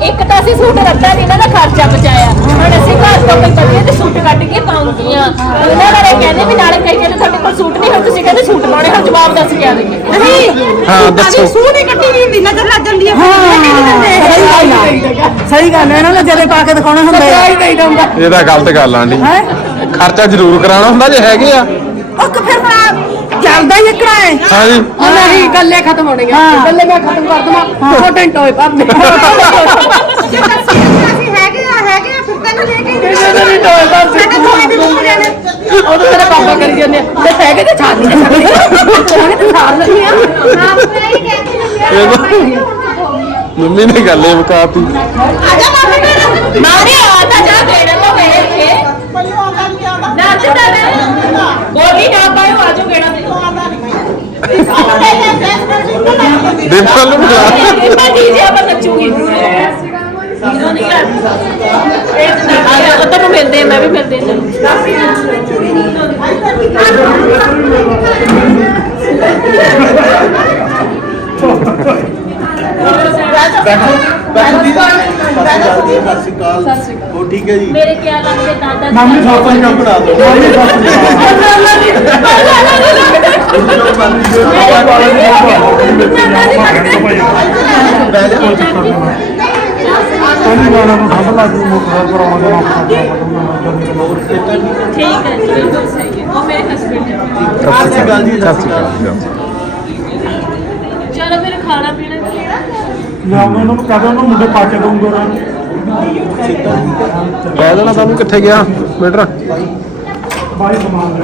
ਇੱਕ ਤਾਂ ਅਸੀਂ ਸੂਟ ਰੱਖਿਆ ਸੀ ਇਹਨਾਂ ਦਾ ਖਰਚਾ ਬਚਾਇਆ। ਹੁਣ ਅਸੀਂ ਘਰ ਤੋਂ ਕੋਈ ਵਧੀਆ ਤੇ ਸੂਟ ਕੱਢ ਕੇ ਪਾਉਂਗੀਆਂ ਉਹਨਾਂ ਬਾਰੇ ਕਹਿੰਦੇ ਵੀ ਨਾਲੇ ਕਹੀ ਜਾਂਦੇ ਤੁਹਾਡੇ ਕੋਲ ਸੂਟ ਨਹੀਂ ਹੁਣ ਤੁਸੀਂ ਕਹਿੰਦੇ ਸੂਟ ਪਾਉਣੇ ਹੁਣ ਜਵਾਬ ਦੱਸ ਕੇ ਆਵੇਂਗੇ ਨਹੀਂ ਹਾਂ ਦੱਸੋ। ਸੂਟ ਹੀ ਕੱਟੀ ਨਹੀਂ ਹੁੰਦੀ ਨਜ਼ਰ ਲੱਗ ਜਾਂਦੀ ਹੈ ਹਾਂ ਸਹੀ ਗੱਲ ਹੈ ਇਹਨਾਂ ਨੇ ਜਦੇ ਪਾ ਕੇ ਦਿਖਾਉਣਾ ਹੁੰਦਾ ਇਹ ਤਾਂ ਗਲਤ ਗੱਲ ਆਂਡੀ ਹੈ? ਖਰਚਾ ਜ਼ਰੂਰ ਕਰਾਉਣਾ ਹੁੰਦਾ ਜੇ ਹੈਗੇ ਆ। ਉਹ ਫਿਰ ਚੱਲਦਾ ਹੀ ਇਕੜਾ ਹੈ ਹਾਂਜੀ। ਨਹੀਂ ਗੱਲੇ ਖਤਮ ਹੋਣਗੇ ਗੱਲੇ ਮੈਂ ਖਤਮ ਕਰ ਦਵਾਂ। ਛੋਟੇ ਟੋਏ ਪਾਪੇ ਅਸੀਂ ਹੈਗੇ ਆ ਹੈਗੇ ਆ ਫਿਰ ਤੈਨੂੰ ਲੈ ਕੇ ਸਾਡੇ ਪਾਪਾ ਕਰੀ ਜਾਂਦੇ ਆ, ਤੇ ਨਹੀਂ ਸਕਦੇ ਆ ਆਪ ਮੰਮੀ ਨੇ ਗੱਲ ਇਹ ਮੁਕਾਤੀ ਆ ਜਾ ਮਾਮੇ ਮੇਰੇ ਮਾਰੇ ਆ ਤਾਂ ਜਾ ਬੇੜਾ ਤੋਂ ਵੇਖ ਕੇ ਨਾ ਚੰਦਾ ਗੋਲੀ ਨਾ ਪਾਇਓ ਆਜੋ ਬੇੜਾ ਤੇ ਡਿੰਪਲ ਨੂੰ ਬੁਲਾ ਮੈਂ ਡੀਜੇ ਆਪਾਂ ਨੱਚੂਗੀ ਹੀਰੋ ਨਹੀਂ ਕਰ ਇਹ ਤਾਂ ਨੂੰ ਮਿਲਦੇ ਆ, ਮੈਂ ਵੀ ਮਿਲਦੇ ਉਹ ਠੀਕ ਹੈ ਜੀ ਮੇਰੇ ਕੀ ਲੱਗਦੇ ਦਾਦਾ ਮੰਮੀ ਸਾਥਾਂ ਹੀ ਬਣਾ ਦੋ ਮੰਮੀ ਠੀਕ ਹੈ ਜੀ ਬਿਲਕੁਲ ਸਹੀ ਹੈ ਉਹ ਮੇਰੇ ਹਸਬੰਡ ਹੈ ਸਤਿ ਸ਼੍ਰੀ ਅਕਾਲ ਜੀ ਸਤਿ ਸ਼੍ਰੀ ਅਕਾਲ। ਚਲੋ ਫਿਰ ਖਾਣਾ ਪੀਣਾ ਮੈਂ ਉਹਨਾਂ ਨੂੰ ਕਹਦਾ ਉਹਨਾਂ ਮੁੰਡੇ ਪਾ ਕੇ ਦਊਂਗਾ ਉਹਨਾਂ ਨੂੰ। ਕਹਿ ਦੇਣਾ ਤੁਹਾਨੂੰ ਕਿੱਥੇ ਗਿਆ ਬੇਟਾ ਬਾਈ ਸਮਾਨ